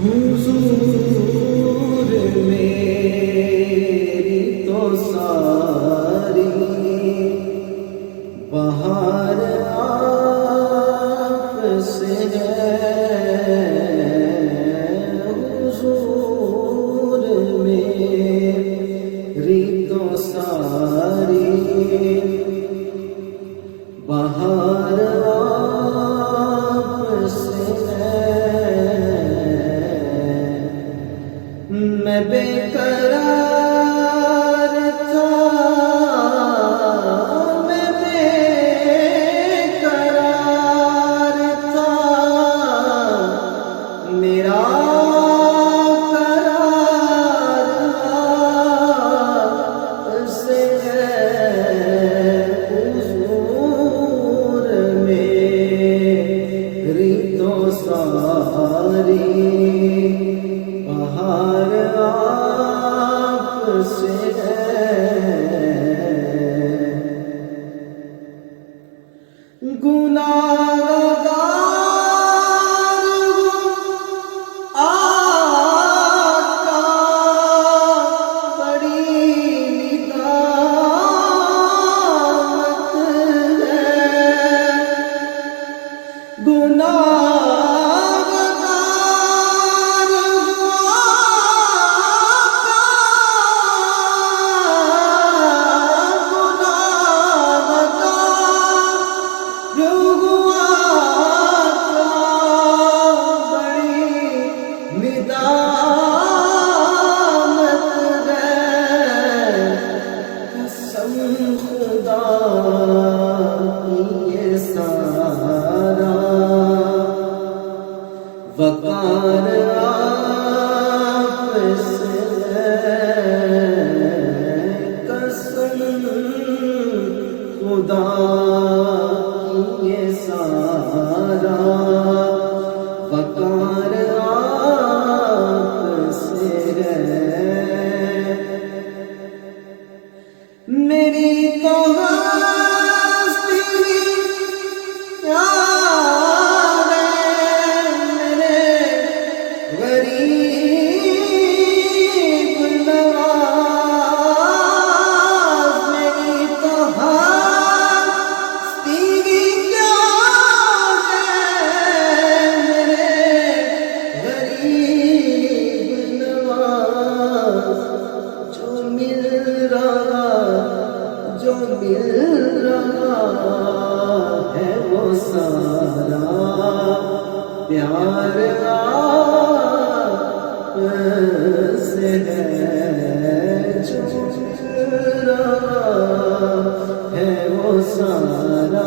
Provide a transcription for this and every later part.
حضور میری تو ساری بہار آپ سے ہے، حضور میری تو ساری بہار آپ سے ہے، میں بے قرار تھا، میں بے قرار تھا، میرا قرار آپ سے ہے، حضور میری تو ساری بہار آپ سے ہے، گناہگار ہوں آقا، بڑی ندامت ہے، گناہگار ہوں آقا، گناہگار ہوں آقا، بڑی ندامت ہے، قسم خدا کی یہ سارا وقار آپ سے ہے، قسم خدا کی یہ سارا وقار آپ سے ہے، میری تو ہستی پیار ہے، میرے غریب نواز، میری تو ہستی پیار ہے، میرے غریب نواز، جو مل رہا ہے وہ سارا پیار آپ سے ہے، جو مل رہا ہے وہ سارا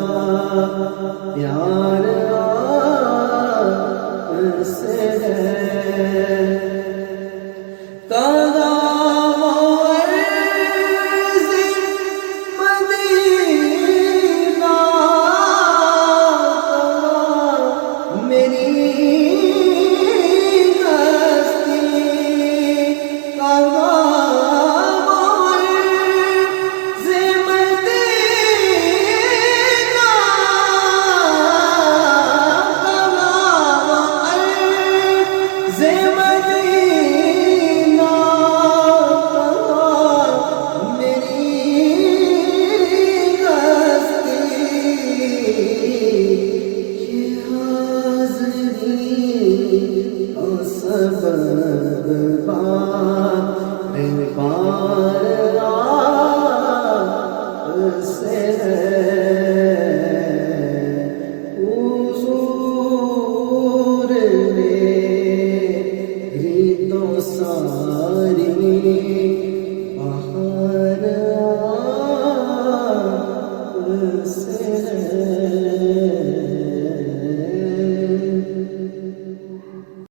پیار آپ سے ہے، میری